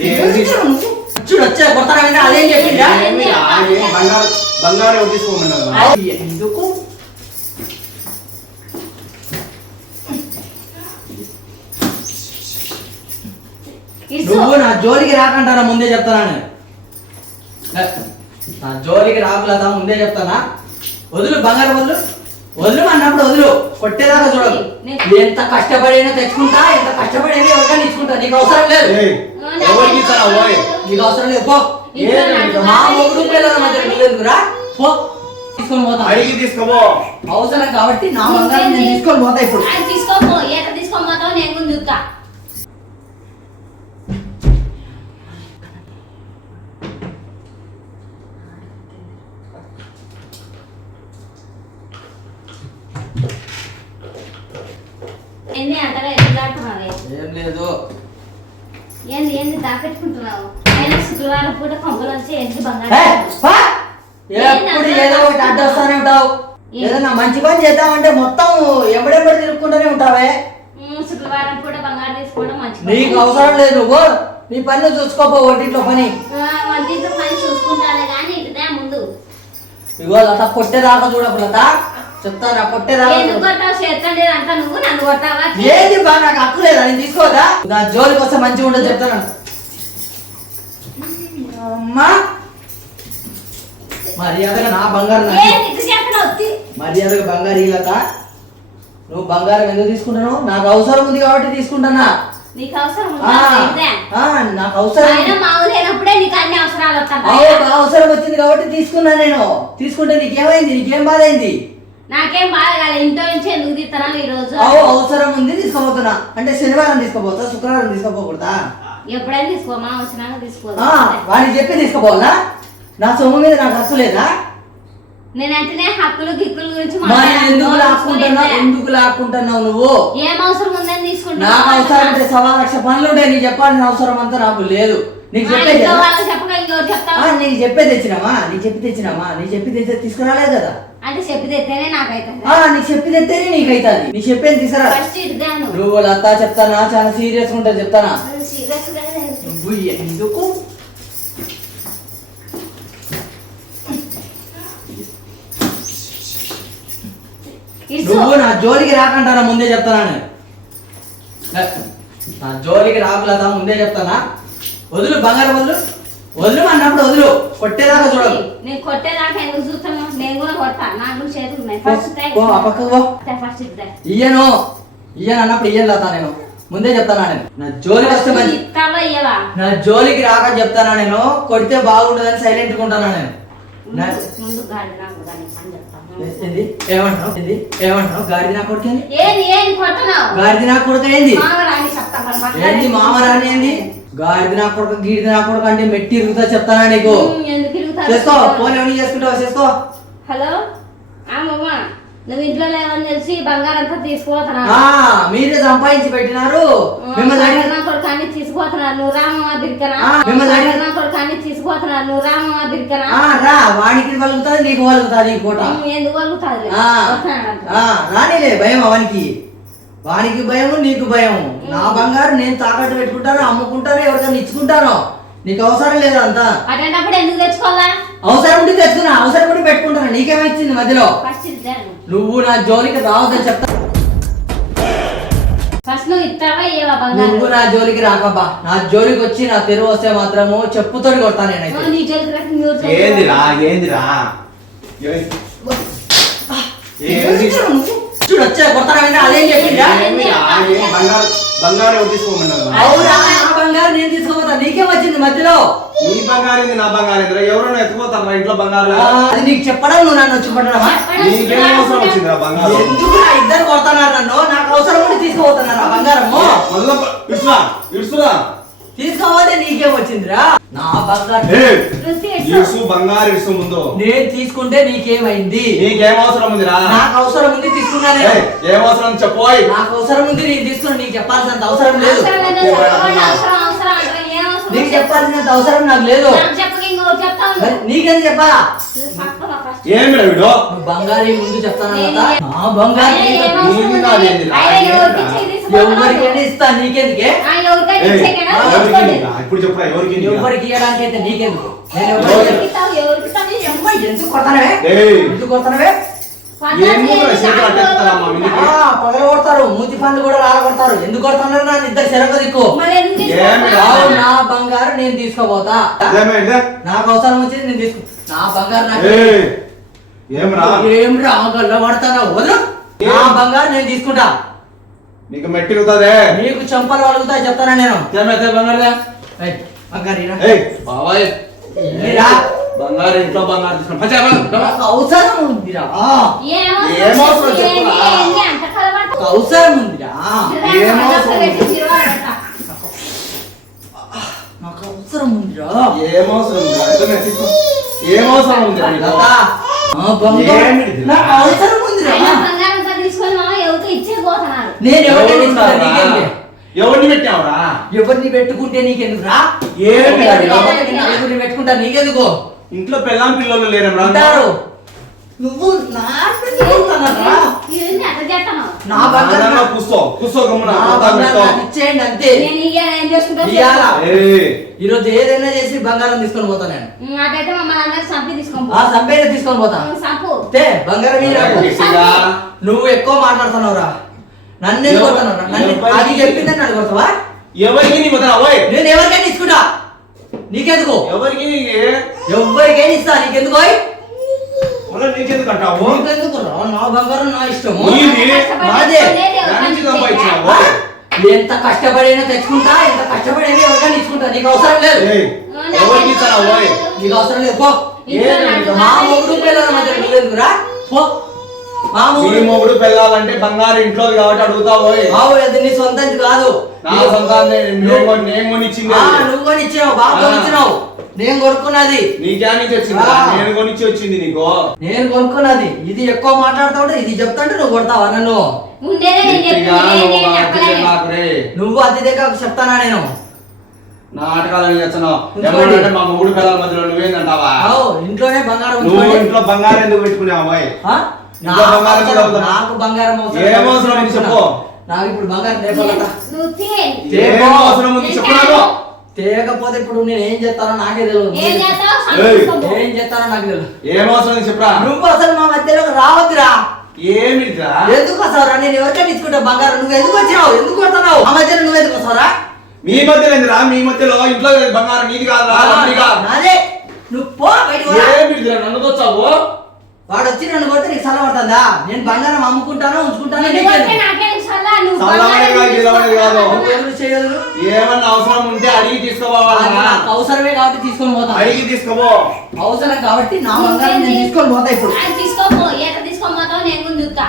ఏంది? చూడు వచ్చే కొడతారా అదేం చెప్పిందా ఏమి? రా? ఏం బంగారు బంగారు ఎవరు తీసుకోమన్నారు ఎందుకు? నువ్వు నా జోలికి రాకంటారా? ముందే చెప్తానా నా జోలికి రాకులదా? ముందే చెప్తానా? వదులు బంగారు వదులు. వదులు అన్నప్పుడు వదులు. కొట్టేదాకా చూడదు ఎంత కష్టపడైనా తెచ్చుకుంటా ఎంత కష్టపడైనా ఎవరికైనా ఇచ్చుకుంటా. నీకు అవసరం లేదు. ఎవరికి ఇస్తారా నీకు అవసరం లేదు పో. మా మొగుడు పిల్లల మధ్య నువ్వెందుకురా పో. తీసుకొని పోతా. అడిగి తీసుకోబో అవసరం కాబట్టి నా బంగారం నేను తీసుకొని పోతా ఇప్పుడు. ఆయన తీసుకోపో ఏట తీసుకోపోతావు నేను ముందు ఏంది అంతగా ఏం లేదు. ఏంది ఏంది దాపెట్టుకుంటున్నావు? ఆయన శుక్రవారం పూట కొంపలు వచ్చి ఏంటి ఏ, బంగారం పా! ఎప్పుడు ఏదో ఒకటి అడ్డొస్తానే ఉంటావు. ఏదైనా మంచి పని చేద్దామంటే మొత్తం ఎవడెప్పుడు తిరుక్కుంటూనే ఉంటావే. శుక్రవారం పూట బంగారం తీసుకోవడం మంచి. నీకు అవసరం లేదు నువ్వు నీ పని చూసుకోపో ఒంటింట్లో పని. వంటింట్లో పని చూసుకుంటానే కానీ ఇటుదా ముందు. ఇగో లత కొట్టేదాకా చూడకు లత. చెప్తాను కొట్టేదాకా ఎందుకు. కొట్టావు చేతండి అంతా నువ్వు? నన్ను కొట్టావా? ఏది బా నాకు హక్కు లేదా? నేను తీసుకోదా? నా జోలికి వస్తే మంచిగా ఉండదు చెప్తాను. అమ్మా! మర్యాదగా నా బంగారం. మర్యాదగా బంగారు ఇల్లత నువ్వు బంగారం ఎందుకు తీసుకుంటున్నావు? నాకు అవసరం ఉంది కాబట్టి తీసుకుంటున్నా. నీకు అవసరం నాకు అవసరం అవసరం వచ్చింది కాబట్టి తీసుకున్నా నేను. తీసుకుంటే నీకేమైంది? నీకేం బాధ అయింది నాకేం బాధ కాలే. ఇంట్లో నుంచి ఎందుకు తీస్తున్నావు ఈ రోజు? అవు అవసరం ఉంది తీసుకోబోతున్నా అంటే శనివారం తీసుకోబోతా శుక్రవారం తీసుకోపోకూడదా? ఎప్పుడైనా తీసుకోమా? అవసరాన్ని తీసుకో ఆ, వాడికి చెప్పి తీసుకోపోవాలా? నా సొమ్ము మీద నాకు హక్కు లేదా? నేనంటేనే హక్కులు గిక్కుల గురించి మరి మాట్లాడాను. ఎందుకు లాక్కుంటున్నావు? ఎందుకు లాక్కుంటున్నావు నువ్వు? ఏం అవసరం ఉందని నాకు తీసుకుంటున్నావు అవసరం ఉంటే సవా లక్ష పనులు ఉంటాయి నీకు చెప్పాల్సిన అవసరం అంతా నాకు లేదు. నీకు చెప్పేది ఇంట్లో కదా? వాళ్ళకి చెప్పక ఇంకోటి ఆ, చెప్తావు నీకు చెప్పే తెచ్చినామా నీకు చెప్పి తెచ్చినామా నీకు చెప్పి తెచ్చే తీసుకురాలేదు కదా. అంటే చెప్పి తెస్తేనే నాకైతే ఆ నీకు చెప్పి తెస్తేనే నీకు అవుతుంది నీకు చెప్పేది తీసుకురా ఫస్ట్ నువ్వు లతా చెప్తానా? చాలా సీరియస్ ఉంటా చెప్తానా? సీరియస్గా లేదు. నువ్వు ఎందుకు? ఇసు. నువ్వు నా జోలికి రాకంటారా? ముందే చెప్తానా నేను. నా జోలికి రాకులదా? ముందే చెప్తానా? వదులు బంగారం వదులు. వదులు అన్నప్పుడు వదులు. కొట్టేదాకా చూడదు నేను కొట్టేదాకా ఎందుకు చూస్తాను నేను కూడా కొడతా. నాకు కూడా చేతులు ఉన్నాయి. ఫస్ట్ పో, ఆ పక్కకు పో. ఫస్ట్ ఇద్దా. ఇయ్యను. ఇయ్యను అన్నప్పుడు ఇయ్యను లతా నేను. ముందే చెప్తానా నేను. నా జోలికి వస్తే మంచి నా జోలికి రాక చెప్తానా నేను. కొడితే బాగుండదని సైలెంట్ ఉంటానా నేను. ఏమంటావు ఏమంటావు గాడిది నా కొట్టనావు గాడిది నా కొడుకు ఏంది. ఏంది మామరాని ఏంది? గాడిది నా కొడుకు గీడిది నా కొడుకు అంటే మెట్టి ఇరుగుతా చెప్తానా నీకు? ఎందుకు? చేసుకో ఫోన్ ఎవరి చేసుకుంటావు చేసుకో. హలో? నువ్వు ఇంట్లో లేవని తెలిసి బంగారం అంతా తీసుకుపోతున్నా ఆ మీరే సంపాదించి పెట్టినారు. మిమ్మల్ని అడిగి కొడుకాన్ని తీసుకుపోతున్నారు నువ్వు రామమ్మ బిరికనా? ఆ, మిమ్మల్ని అడిగి- కొడుకాన్ని తీసుకుపోతున్నారు నువ్వు రామమ్మ బిరికనా? ఆ రా వానికి వలుగుతుంది నీకు వలుగుతుంది ఈ పూట. ఎందుకు వలుగుతుంది ఆ, ఆ, రానిలే భయం అవనికి. వానికి భయం నీకు భయం నా బంగారు నేను తాకట్టు పెట్టుకుంటాను అమ్ముకుంటాను ఎవరికైనా ఇచ్చుకుంటాను? నీకు అవసరం లేదు అంతా. అటువంటిప్పుడు ఎందుకు తెచ్చుకోవాలా? అవసరం ఉంటే తెచ్చుకున్నా అవసరం ఉంటే పెట్టుకుంటాను. నీకేమైంది మధ్యలో? నువ్వు నా జోలికి రావద్దని చెప్తా. ఫస్ట్ నువ్వు ఇస్తావా నువ్వు నా జోలికి రాకబ్బా. నా జోలికి వచ్చి నా తెరువు వస్తే మాత్రము చెప్పుతోటి కొడతాను నేనైతే. నీ చేతులు కట్టి నీ ఊరు చేతులు ఏందిరా ఏందిరా? ఏయ్, ఏంది? చూడు వచ్చే కొడతాను అదేం చెప్పిందా బంగారు తీసుకోమన్నారు అవునా? బంగారు నేను తీసుకోపోతా. నీకేం వచ్చింది మధ్యలో. నీ బంగారు నా బంగారు ఎవరైనా ఎత్తుకోతారా ఇంట్లో బంగారు అది నీకు చెప్పడం నువ్వు నన్ను వచ్చి పట్టడమా నీకేం అవసరం వచ్చిందిరా బంగారు? ఎందుకు నా ఇద్దరు కొడుతున్నారు నన్ను. నాకు అవసరం ఉండి తీసుకుపోతున్నారు బంగారము? మళ్ళా ఇడుసురా ఇడుసురా. తీసుకోపోతే నీకేం వచ్చిందిరా? నా బంగారం బంగారు ఇడుసు ముందు నేను తీసుకుంటే నీకేమైంది? నీకేం అవసరం ఉందిరా నాకు అవసరం ఉంది తీసుకున్నా ఏయ్, నేను ఏం అవసరం చెప్పోయ్ నాకు అవసరం ఉంది నేను తీసుకున్నా నీకు చెప్పాల్సినంత అవసరం లేదు. నీకు చెప్పాల్సినంత అవసరం నాకు లేదు. నాకు చెప్పాలా? ఏం వీడు. బంగారీ ముందు చెప్తాను బంగారు? ఎవరికైనా ఇస్తా? నీకెందుకే? ఇప్పుడు చెప్పురా ఎవరికి? ఎవరికి ఇవ్వడానికి అయితే నీకెందుకు నేను ఎందుకు కొడతానవే? ఏయ్. ఎందుకు కొడతానవే? పంచాయతీ ఏం ఊరురా, చేసి చేతులు అట్టేస్తారమ్మా, ఆడుకోవాలి. వినికి. ఆ, పగల కొడతారు మూతి పనులు కూడా రాల కొడతారు ఎందుకు కొడతారు నా ఇద్దరు చెరక దిక్కు? నా బంగారు నేను తీసుకోబోతా ఏమైంది? నాకు అవసరం వచ్చింది నేను తీసుకు నా బంగారు నాకు ఏయ్, ఏం రా? ఏం రాగల్ల పడతానా నా బంగారు నేను తీసుకుంటా. నీకు మెట్టుకుతుందే నీకు చెంపలు వలుగుతాయి చెప్తానా నేను? బంగారు బాబాయ్. బంగారు ఇంట్లో బంగారు అవసరం అవసరం ఉందిరా. నాకు. అవసరం ఉందిరా. ఏం అవసరం ఉంది? అవసరం నేను ఎవరిని పెట్టావురా? ఎవరిని పెట్టుకుంటే నీకెందుకురా? ఏమి. పెట్టుకుంటే నీకెందుకు? ఇంట్లో పెళ్ళాం పిల్లలు అంటారు నువ్వు నా బంగారు కూర్చో కూర్చో గమ్మున ఇచ్చేయండి అంతే? ఏయ్, ఈరోజు ఏదైనా చేసి బంగారం తీసుకొని పోతా నేను. మమ్మల్ని తీసుకొని ఆ సంపేన తీసుకొని పోతా. సంపు. తే బంగారం ఈ. నువ్వు ఎక్కువ మాట్లాడుతున్నావురా. నన్ను ఎందుకు ఎవ- కొడుతున్నావురా? నన్ను అది చెప్పిందని కొడతావా? ఎవరికి నీ ఓయ్. నేను ఎవరికైనా తీసుకుంటా. నీకెందుకు? ఎవరికి? ఎవరికైనా ఇస్తా. నీకెందుకు? మళ్ళా నీకెందుకు అంటావు నీకెందుకు రా? నా బంగారం నా ఇష్టము. నీది? నుంచి సంపాదించినావు? ఎంత కష్టపడైనా తెచ్చుకుంటా ఎంత కష్టపడైనా ఎవరికైనా ఇచ్చుకుంటా. నీకు అవసరం లేదు. ఎవరికి ఇస్తారా ఓయ్ నీకు అవసరం లేదు. పో. మా మొగుడు పిల్లల మధ్య నువ్వెందుకురా? పో. మా నీ మొగుడు మొగుడు పెళ్ళాలంటే బంగారు ఇంట్లో కాబట్టి అడుగుతావు ఓయ్. బావు అది నీ సొంతం కాదు. నా సొంతాన్ని నేను కొని- నేను కొనిచ్చింది ఆ, నువ్వు కొని ఇచ్చినావు బాగా ఆ. కొనిచ్చినావు. నేను కొనుక్కున్నది. నీకే నుంచి వచ్చింది? ఆ. నేను కొనిచ్చి వచ్చింది నీకు? నేను కొనుక్కున్నది. ఇది ఎక్కువ మాట్లాడుతూ ఉంటే ఇది చెప్తాంటే నువ్వు కొడతావా నన్ను? నువ్వు అతి దగ్గర చెప్తానా నేను? చేస్తున్నావు. మా పిల్లల మధ్యలో నువ్వేందంటావా ఇంట్లోనే బంగారం నువ్వు. ఇంట్లో బంగారం ఎందుకు పెట్టుకున్నావు నాకు బంగారం చెప్పు. నాకు ఇప్పుడు బంగారం చెప్పు తేయకపోతే ఇప్పుడు నేను ఏం చేస్తానో నాకే తెలియదు ఏం చేస్తావు. ఏం చేస్తానో నాకు తెలియదు ఏం అవసరం చెప్పురా? నువ్వు అసలు మా మధ్యలోకి రావద్దురా. ఏమిటిరా? ఎందుకు వస్తావురా? నేను ఎవరికైనా ఇచ్చుకుంటా బంగారం. నువ్వు ఎందుకు వచ్చినావు? ఎందుకు కొడుతున్నావు? మా మధ్యలో నువ్వు ఎందుకు వస్తావురా? మీ మధ్యలో ఏందిరా? మీ మధ్యలో ఇంట్లో బంగారం నీది కాదురా నాదిగా. నాదే. నువ్వు పో. ఏమిటిరా? నన్ను వచ్చావు వాడు వచ్చి నన్ను కొడితే నీకు సల్ల పడుతుందా? నేను బంగారం అమ్ముకుంటానో ఉంచుకుంటానో ఏమన్నా అవసరం ఉంటే అడిగి తీసుకోవాలా అవసరమే కాబట్టి తీసుకొని పోతా. అడిగి తీసుకోపో. అవసరం కాబట్టి నా బంగారం నేను తీసుకొని పోతా ఇప్పుడు. తీసుకోపో ఏట తీసుకోపోతావు నేను ముందు చూస్తా.